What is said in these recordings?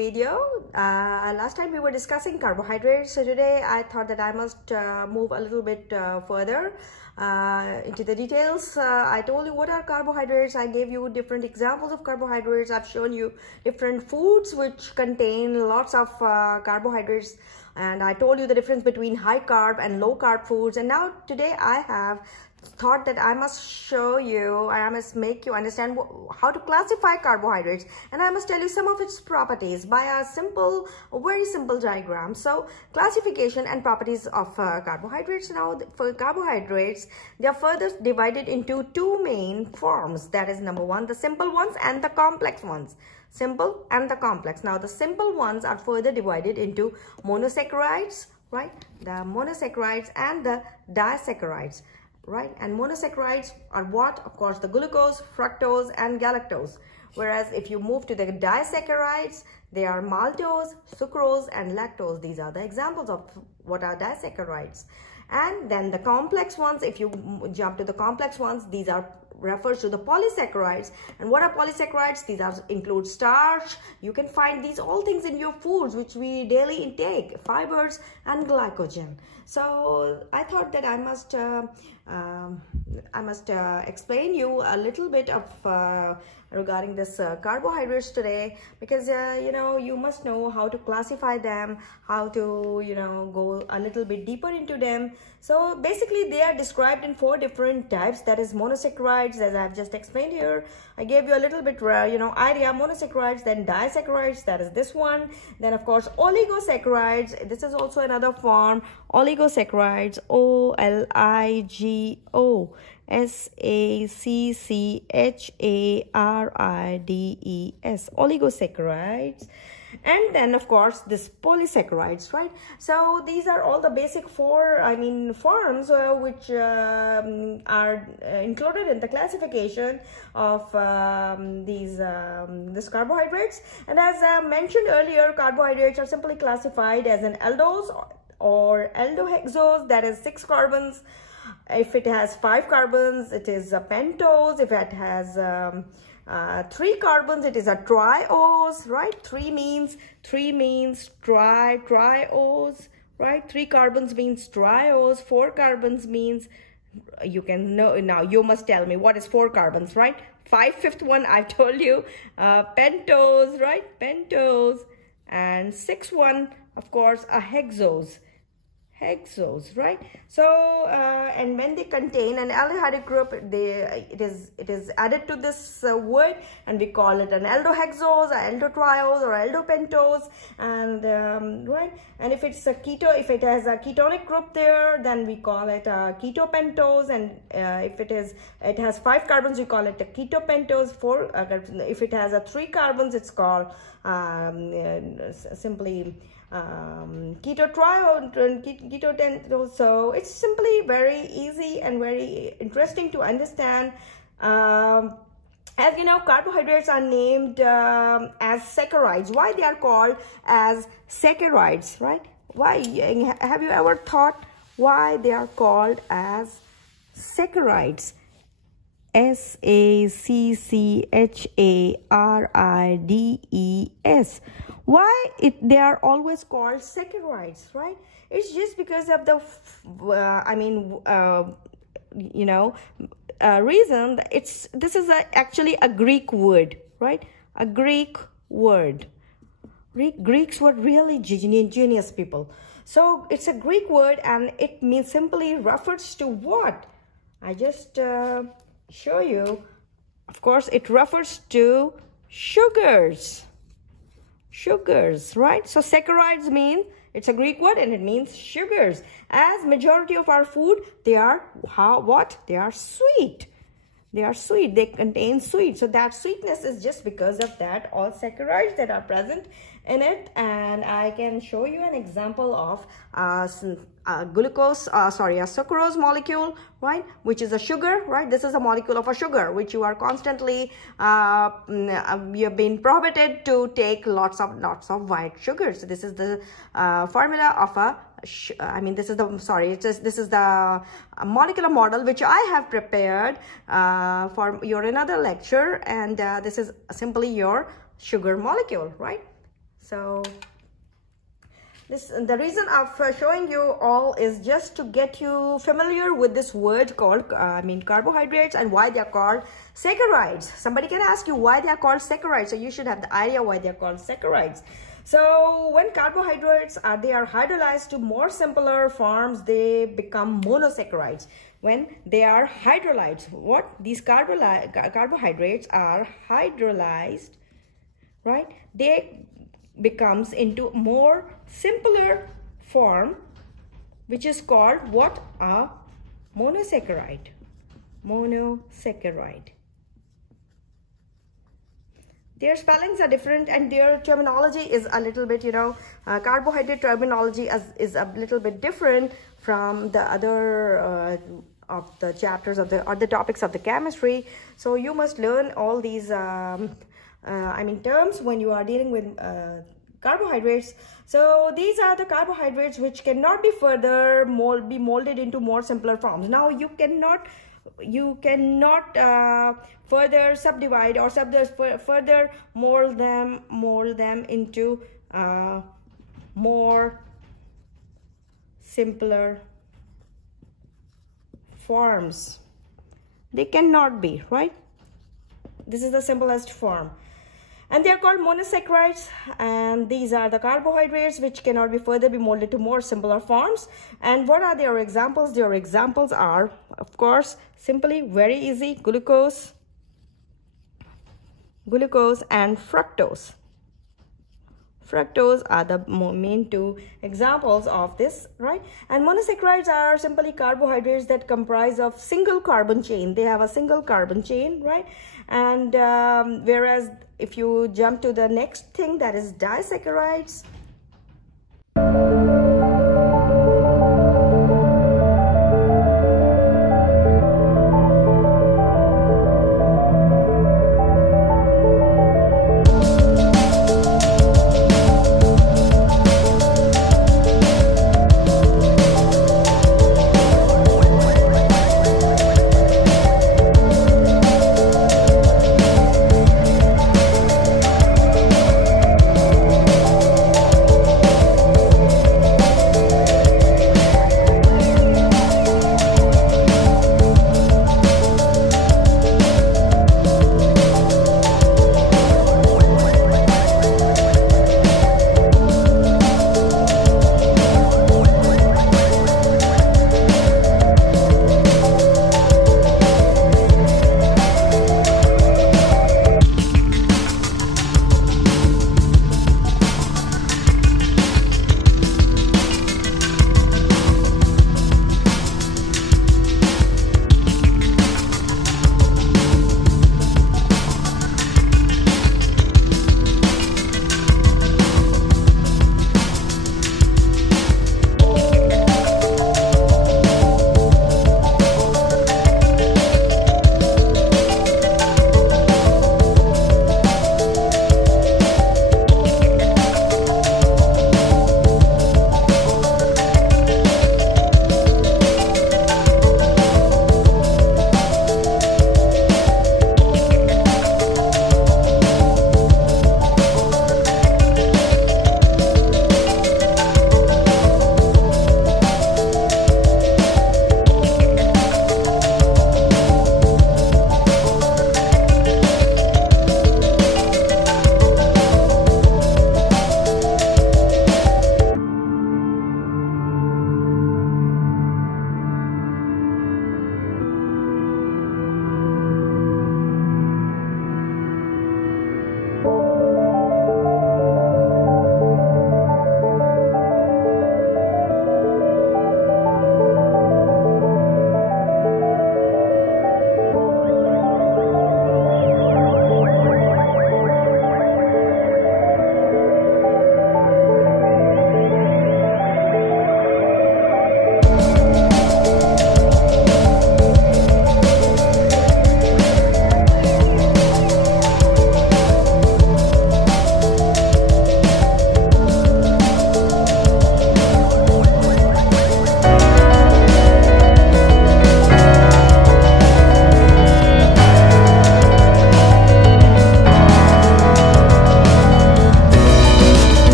video. Last time we were discussing carbohydrates, so today I thought that I must move a little bit further into the details. I told you what are carbohydrates. I gave you different examples of carbohydrates. I've shown you different foods which contain lots of carbohydrates, and I told you the difference between high carb and low carb foods. And now today I have thought that I must show you, I must make you understand how to classify carbohydrates, and I must tell you some of its properties by a very simple diagram. So classification and properties of carbohydrates. Now for carbohydrates, they are further divided into two main forms. That is, number one, the simple ones and the complex ones. Simple and the complex. Now the simple ones are further divided into monosaccharides, right? The monosaccharides and the disaccharides. Right, and monosaccharides are what? Of course, the glucose, fructose, and galactose. Whereas if you move to the disaccharides, they are maltose, sucrose, and lactose. These are the examples of what are disaccharides. And then the complex ones, if you jump to the complex ones, these are refers to the polysaccharides. And what are polysaccharides? These include starch. You can find these all things in your foods which we daily intake, fibers and glycogen. So I thought that I must explain you a little bit of regarding this carbohydrates today, because you must know how to classify them, how to go a little bit deeper into them. So basically they are described in four different types. That is monosaccharides, as I have just explained here. I gave you a little bit idea. Monosaccharides, then disaccharides, that is this one. Then of course oligosaccharides, this is also another form. Oligosaccharides, Oligosaccharides, oligosaccharides. And then of course this polysaccharides, right? So these are all the basic forms which are included in the classification of this carbohydrates. And as I mentioned earlier, carbohydrates are simply classified as an aldose or aldohexose, that is 6 carbons. If it has 5 carbons, it is a pentose. If it has 3 carbons, it is a triose, right? 3 means triose, right? 3 carbons means triose. 4 carbons means, you can know now. You must tell me what is 4 carbons, right? 5th one I've told you, pentose, right? Pentose. And 6th one, of course, a hexose. Right? So and when they contain an aldehyde group, it is added to this word, and we call it an aldohexose, an aldotriose, or aldopentose. And right, and if it's a keto, if it has a ketonic group there, then we call it a ketopentose. And if it has 5 carbons, we call it a ketopentose. If it has 3 carbons, it's called simply ketotriose, ketotentose. So it's simply very easy and very interesting to understand. As you know, carbohydrates are named as saccharides. Why they are called as saccharides, right? Why? Have you ever thought why they are called as saccharides? Saccharides. Why they are always called saccharides, right? It's just because of the reason. This is actually a Greek word, right? A Greek word. Greeks were really genius people. So it's a Greek word, and it means simply refers to what? I just show you. Of course, it refers to sugars, right? So saccharides mean, it's a Greek word, and it means sugars. As majority of our food, they are they are sweet. They contain sweet. So that sweetness is just because of that all saccharides that are present in it. And I can show you an example of a sucrose molecule, right, which is a sugar, right? This is a molecule of a sugar which you are constantly you have been prohibited to take lots of white sugar. So this is the formula of a this is the molecular model which I have prepared for your another lecture, and this is simply your sugar molecule, right? So the reason of showing you all is just to get you familiar with this word called carbohydrates and why they are called saccharides. Somebody can ask you why they are called saccharides, so you should have the idea why they are called saccharides. So when carbohydrates they are hydrolyzed to more simpler forms, they become monosaccharides. When they are hydrolyzed, these carbohydrates are hydrolyzed, right? They becomes into more simpler form, which is called what? A monosaccharide. Their spellings are different and their terminology is a little bit, carbohydrate terminology is a little bit different from the other of the chapters of the topics of the chemistry. So you must learn all these terms when you are dealing with carbohydrates. So these are the carbohydrates which cannot be further be molded into more simpler forms. Now you cannot further subdivide or further mold them into more simpler forms. They cannot be, right? This is the simplest form. And they are called monosaccharides, and these are the carbohydrates which cannot be further be molded to more simpler forms. And what are their examples? Their examples are, of course, simply very easy: glucose and fructose. Fructose are the main two examples of this, right? And monosaccharides are simply carbohydrates that comprise of single carbon chain. They have a single carbon chain, right? And whereas if you jump to the next thing, that is disaccharides.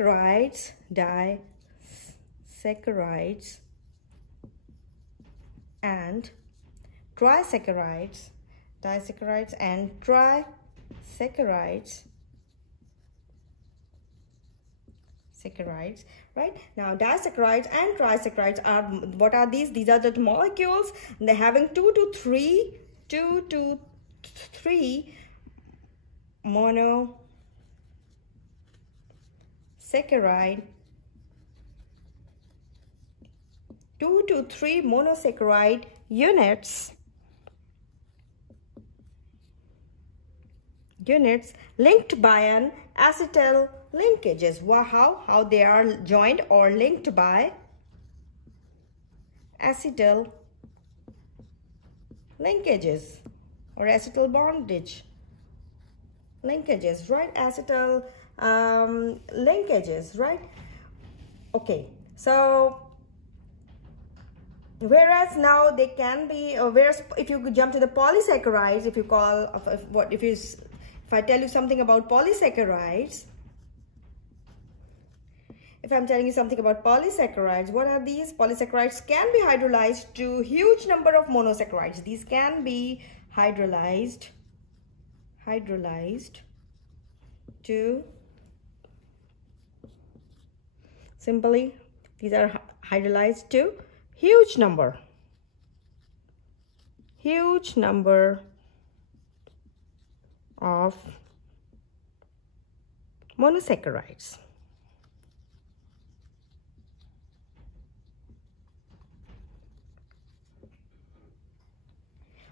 disaccharides, and trisaccharides, and trisaccharides, right? Now disaccharides and trisaccharides are, what are these? These are the molecules. They're having 2 to 3 monosaccharide, 2 to 3 monosaccharide units linked by an acetyl linkages. How they are joined or linked by acetyl linkages or acetyl bondage linkages, right? Acetyl linkages, right? Okay, so whereas now they can be, whereas if you jump to the polysaccharides, if I tell you something about polysaccharides, if I'm telling you something about polysaccharides, what are these? Polysaccharides can be hydrolyzed to huge number of monosaccharides. These can be hydrolyzed to, simply, these are hydrolyzed to huge number of monosaccharides.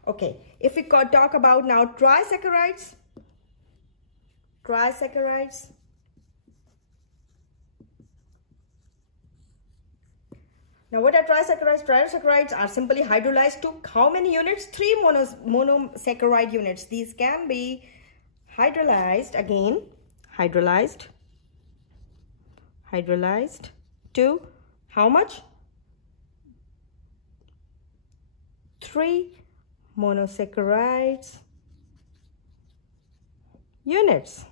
Okay, if we could talk about now trisaccharides. Now what are trisaccharides? Trisaccharides are simply hydrolyzed to how many units? 3 monosaccharide units. These can be hydrolyzed, again, hydrolyzed to how much? 3 monosaccharides units.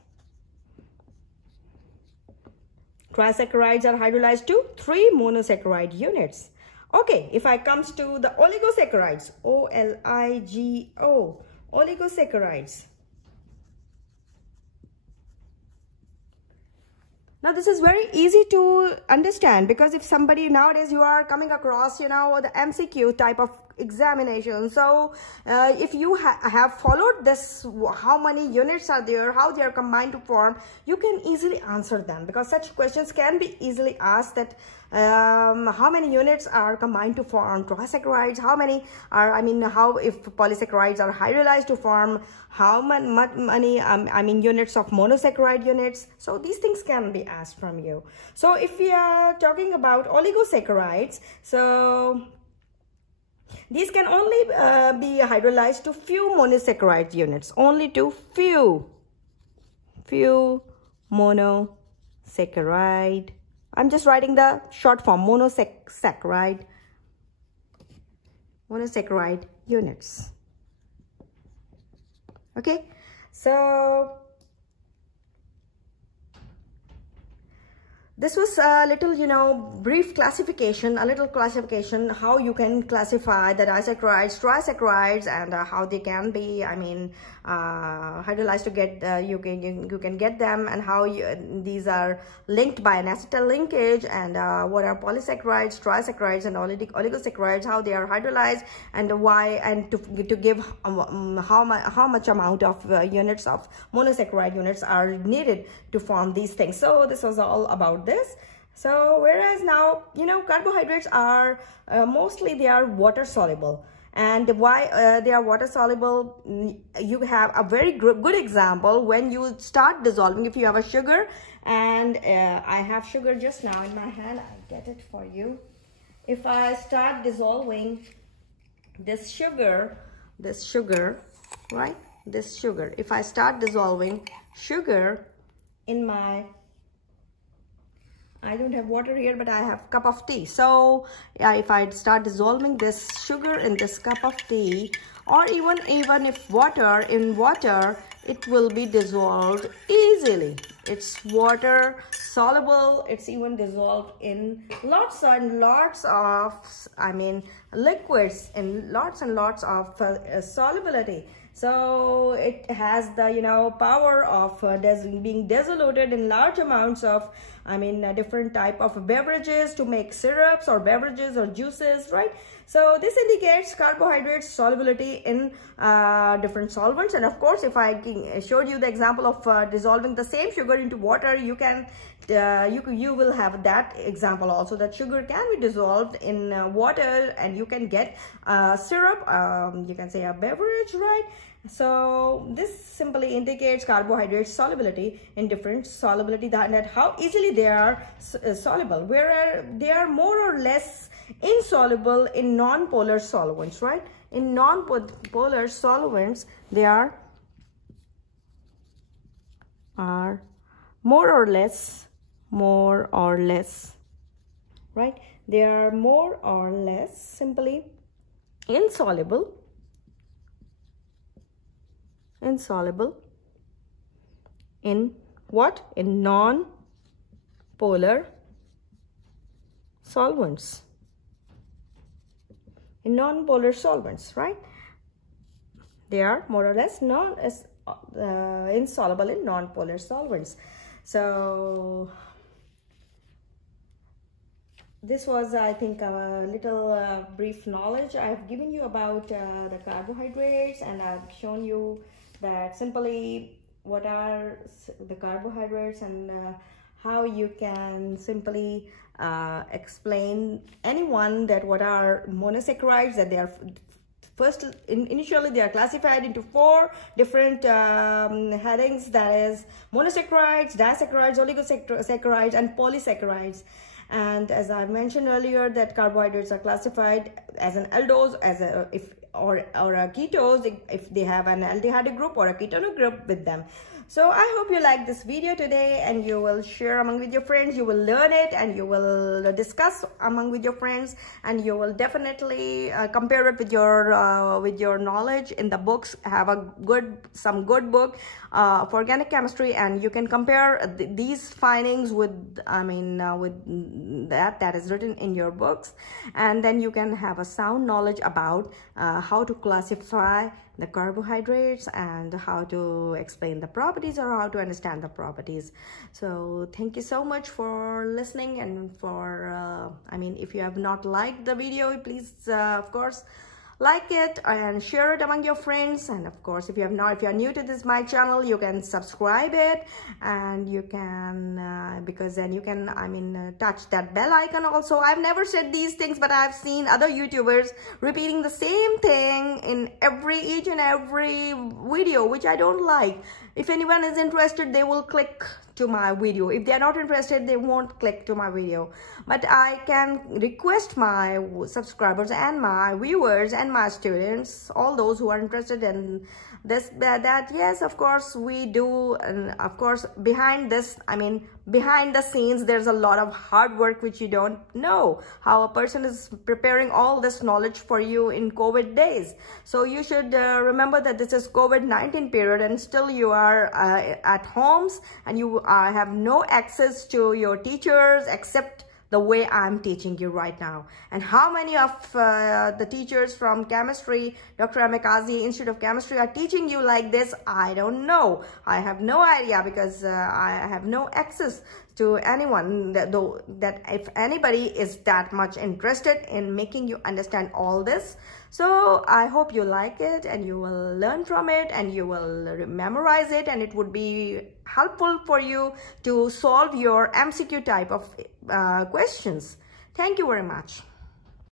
Trisaccharides are hydrolyzed to 3 monosaccharide units. Okay, if I comes to the oligosaccharides, O-L-I-G-O, oligosaccharides. Now this is very easy to understand, because if somebody nowadays you are coming across, you know, the MCQ type of examination. So if you have followed this, how many units are there, how they are combined to form, you can easily answer them, because such questions can be easily asked, that how many units are combined to form trisaccharides, how many are, I mean, how, if polysaccharides are hydrolyzed to form how many units of monosaccharide units. So these things can be asked from you. So if we are talking about oligosaccharides, so these can only be hydrolyzed to few monosaccharide units, only to few monosaccharide. I'm just writing the short form, monosaccharide units. Okay, so this was a little, you know, brief classification, how you can classify the disaccharides, trisaccharides, and how they can be, I mean, hydrolyzed to get, you can get them, and how these are linked by an acetyl linkage, and what are polysaccharides, trisaccharides, and oligosaccharides, how they are hydrolyzed, and why, and to give how much amount of units of monosaccharide units are needed to form these things. So this was all about this. So whereas now, you know, carbohydrates are mostly they are water soluble. And why they are water soluble, you have a very good example when you start dissolving. If you have a sugar, and I have sugar just now in my hand, I'll get it for you. If I start dissolving this sugar, right, this sugar, if I start dissolving sugar in my, I don't have water here, but I have cup of tea. So yeah, if I start dissolving this sugar in this cup of tea, or even if water it will be dissolved easily. It's water soluble. It's even dissolved in lots and lots of, liquids, in lots and lots of solubility. So it has the power of being dissoluted in large amounts of different type of beverages to make syrups or beverages or juices, right? So this indicates carbohydrates solubility in different solvents. And of course, if I showed you the example of dissolving the same sugar into water, you can you will have that example also, that sugar can be dissolved in water and you can get syrup, you can say a beverage, right? So this simply indicates carbohydrate solubility in different solubility, that how easily they are soluble, where they are more or less insoluble in non-polar solvents, right? In non-polar solvents, they are more or less, right? They are more or less simply insoluble in what? In non-polar solvents. In non-polar solvents, right? They are more or less insoluble in non-polar solvents. So this was, I think, a little brief knowledge I've given you about the carbohydrates, and I've shown you that simply what are the carbohydrates and how you can simply explain anyone that what are monosaccharides, that they are initially they are classified into 4 different headings, that is monosaccharides, disaccharides, oligosaccharides, and polysaccharides. And as I mentioned earlier, that carbohydrates are classified as an aldose, as a or a ketose if they have an aldehyde group or a ketone group with them. So I hope you like this video today, and you will share among with your friends. You will learn it and you will discuss among with your friends, and you will definitely compare it with your knowledge in the books. Have some good book for organic chemistry, and you can compare these findings with with that is written in your books, and then you can have a sound knowledge about how to classify the carbohydrates and how to explain the properties or how to understand the properties. So thank you so much for listening, and for if you have not liked the video, please of course like it and share it among your friends. And of course, if you are new to my channel, you can subscribe it, and you can because then you can touch that bell icon also. I've never said these things, but I've seen other YouTubers repeating the same thing in each and every video, which I don't like. If anyone is interested, they will click to my video. If they are not interested, they won't click to my video. But I can request my subscribers and my viewers and my students, all those who are interested in this, that yes, of course we do. And of course, behind this, behind the scenes, there's a lot of hard work which you don't know, how a person is preparing all this knowledge for you in COVID days. So you should remember that this is COVID-19 period, and still you are at homes, and you have no access to your teachers except the way I'm teaching you right now. And how many of the teachers from chemistry, Dr.Mchem Institute of Chemistry, are teaching you like this? I don't know. I have no idea, because I have no access to anyone that if anybody is that much interested in making you understand all this. So I hope you like it, and you will learn from it, and you will memorize it, and it would be helpful for you to solve your MCQ type of questions. Thank you very much.